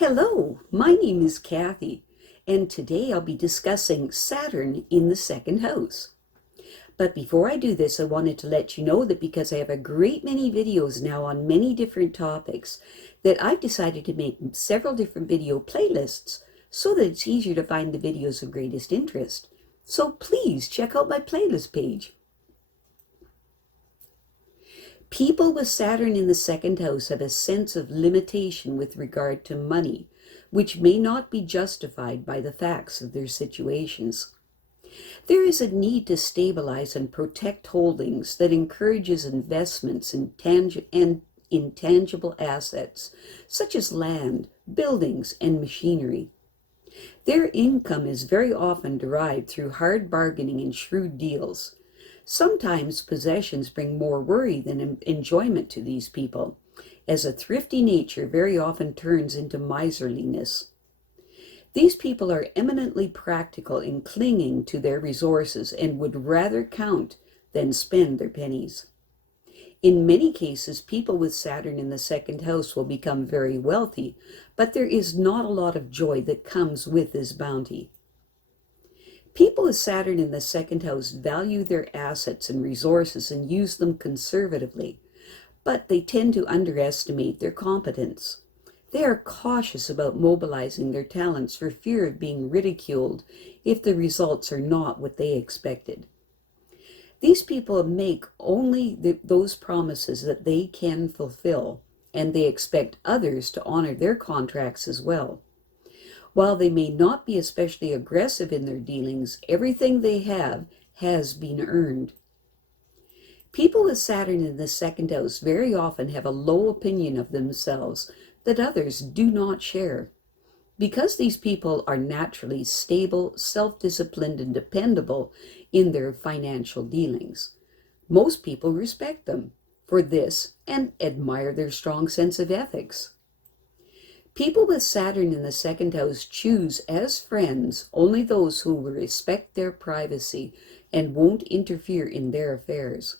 Hello, my name is Kathy, and today I'll be discussing Saturn in the second house. But before I do this, I wanted to let you know that because I have a great many videos now on many different topics, that I've decided to make several different video playlists so that it's easier to find the videos of greatest interest. So please check out my playlist page. People with Saturn in the second house have a sense of limitation with regard to money, which may not be justified by the facts of their situations. There is a need to stabilize and protect holdings that encourages investments in intangible assets, such as land, buildings, and machinery. Their income is very often derived through hard bargaining and shrewd deals. Sometimes possessions bring more worry than enjoyment to these people, as a thrifty nature very often turns into miserliness. These people are eminently practical in clinging to their resources and would rather count than spend their pennies. In many cases, people with Saturn in the second house will become very wealthy, but there is not a lot of joy that comes with this bounty. People with Saturn in the second house value their assets and resources and use them conservatively, but they tend to underestimate their competence. They are cautious about mobilizing their talents for fear of being ridiculed if the results are not what they expected. These people make only those promises that they can fulfill, and they expect others to honor their contracts as well. While they may not be especially aggressive in their dealings, everything they have has been earned. People with Saturn in the second house very often have a low opinion of themselves that others do not share. Because these people are naturally stable, self-disciplined, and dependable in their financial dealings, most people respect them for this and admire their strong sense of ethics. People with Saturn in the second house choose as friends only those who will respect their privacy and won't interfere in their affairs.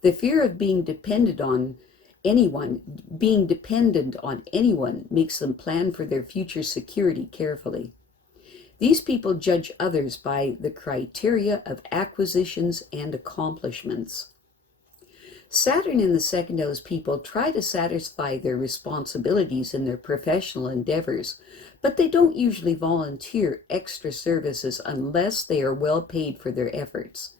The fear of being dependent on anyone makes them plan for their future security carefully. These people judge others by the criteria of acquisitions and accomplishments. Saturn in the second house people try to satisfy their responsibilities in their professional endeavors, but they don't usually volunteer extra services unless they are well paid for their efforts.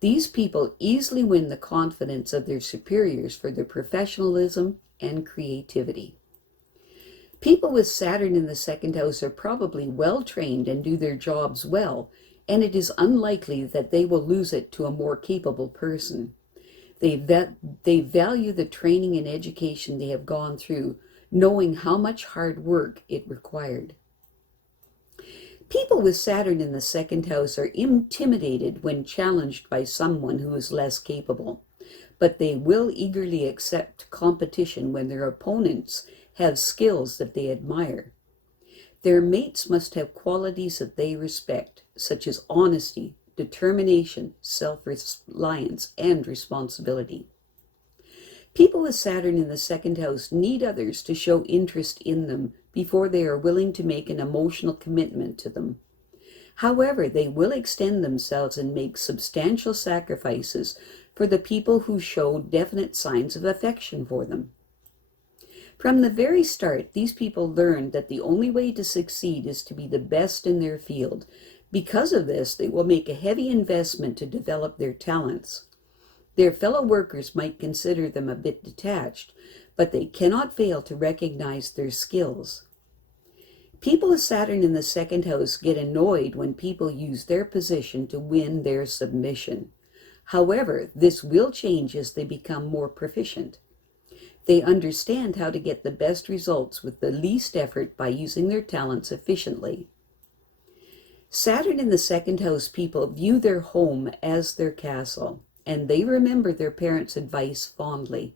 These people easily win the confidence of their superiors for their professionalism and creativity. People with Saturn in the second house are probably well trained and do their jobs well, and it is unlikely that they will lose it to a more capable person. They value the training and education they have gone through, knowing how much hard work it required. People with Saturn in the second house are intimidated when challenged by someone who is less capable, but they will eagerly accept competition when their opponents have skills that they admire. Their mates must have qualities that they respect, such as honesty, determination, self-reliance, and responsibility. People with Saturn in the second house need others to show interest in them before they are willing to make an emotional commitment to them. However, they will extend themselves and make substantial sacrifices for the people who show definite signs of affection for them. From the very start, these people learned that the only way to succeed is to be the best in their field. Because of this, they will make a heavy investment to develop their talents. Their fellow workers might consider them a bit detached, but they cannot fail to recognize their skills. People with Saturn in the second house get annoyed when people use their position to win their submission. However, this will change as they become more proficient. They understand how to get the best results with the least effort by using their talents efficiently. Saturn in the second house people view their home as their castle, and they remember their parents' advice fondly.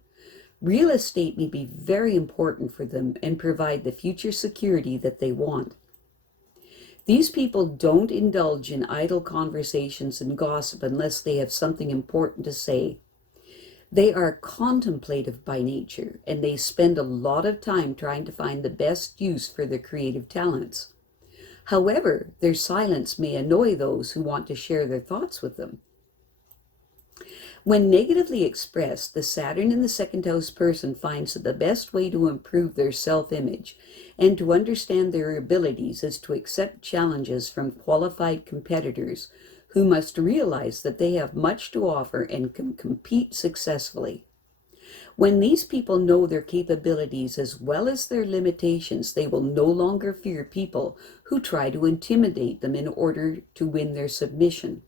Real estate may be very important for them and provide the future security that they want. These people don't indulge in idle conversations and gossip unless they have something important to say. They are contemplative by nature, and they spend a lot of time trying to find the best use for their creative talents. However, their silence may annoy those who want to share their thoughts with them. When negatively expressed, the Saturn in the second house person finds that the best way to improve their self-image and to understand their abilities is to accept challenges from qualified competitors who must realize that they have much to offer and can compete successfully. When these people know their capabilities as well as their limitations, they will no longer fear people who try to intimidate them in order to win their submission.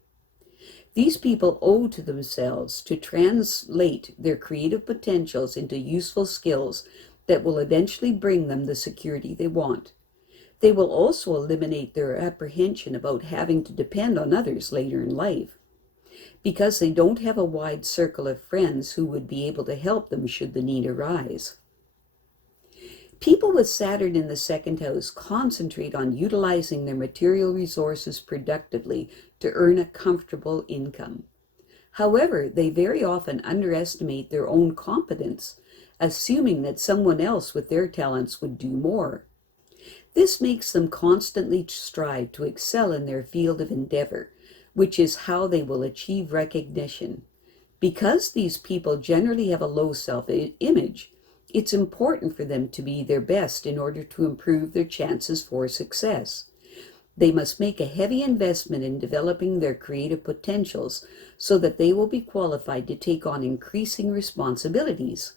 These people owe to themselves to translate their creative potentials into useful skills that will eventually bring them the security they want. They will also eliminate their apprehension about having to depend on others later in life, because they don't have a wide circle of friends who would be able to help them should the need arise. People with Saturn in the second house concentrate on utilizing their material resources productively to earn a comfortable income. However, they very often underestimate their own competence, assuming that someone else with their talents would do more. This makes them constantly strive to excel in their field of endeavor, which is how they will achieve recognition. Because these people generally have a low self-image, it's important for them to be their best in order to improve their chances for success. They must make a heavy investment in developing their creative potentials so that they will be qualified to take on increasing responsibilities.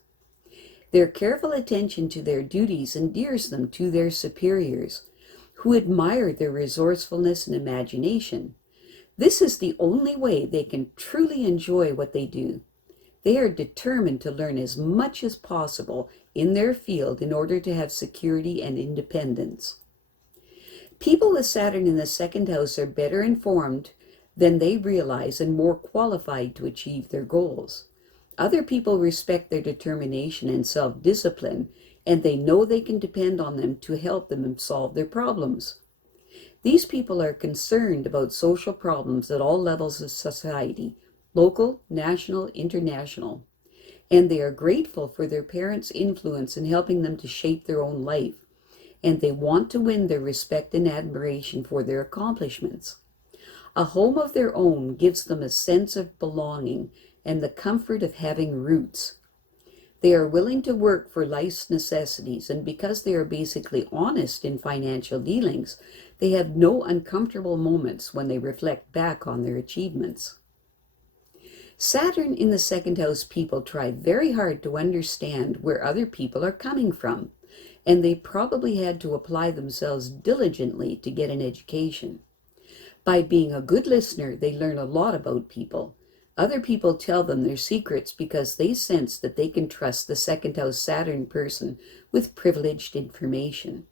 Their careful attention to their duties endears them to their superiors, who admire their resourcefulness and imagination. This is the only way they can truly enjoy what they do. They are determined to learn as much as possible in their field in order to have security and independence. People with Saturn in the second house are better informed than they realize and more qualified to achieve their goals. Other people respect their determination and self-discipline, and they know they can depend on them to help them solve their problems. These people are concerned about social problems at all levels of society, local, national, international, and they are grateful for their parents' influence in helping them to shape their own life, and they want to win their respect and admiration for their accomplishments. A home of their own gives them a sense of belonging and the comfort of having roots. They are willing to work for life's necessities, and because they are basically honest in financial dealings, they have no uncomfortable moments when they reflect back on their achievements. Saturn in the second house people try very hard to understand where other people are coming from, and they probably had to apply themselves diligently to get an education. By being a good listener, they learn a lot about people. Other people tell them their secrets because they sense that they can trust the second house Saturn person with privileged information.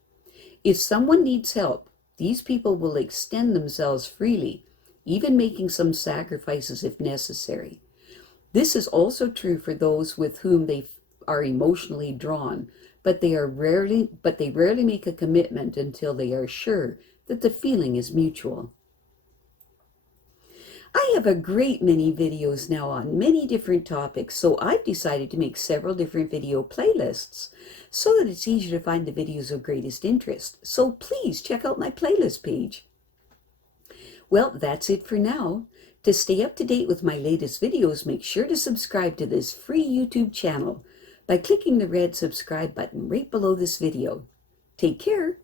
If someone needs help, these people will extend themselves freely, even making some sacrifices if necessary. This is also true for those with whom they are emotionally drawn, but they rarely make a commitment until they are sure that the feeling is mutual. I have a great many videos now on many different topics, so I've decided to make several different video playlists so that it's easier to find the videos of greatest interest. So please check out my playlist page. Well, that's it for now. To stay up to date with my latest videos, make sure to subscribe to this free YouTube channel by clicking the red subscribe button right below this video. Take care.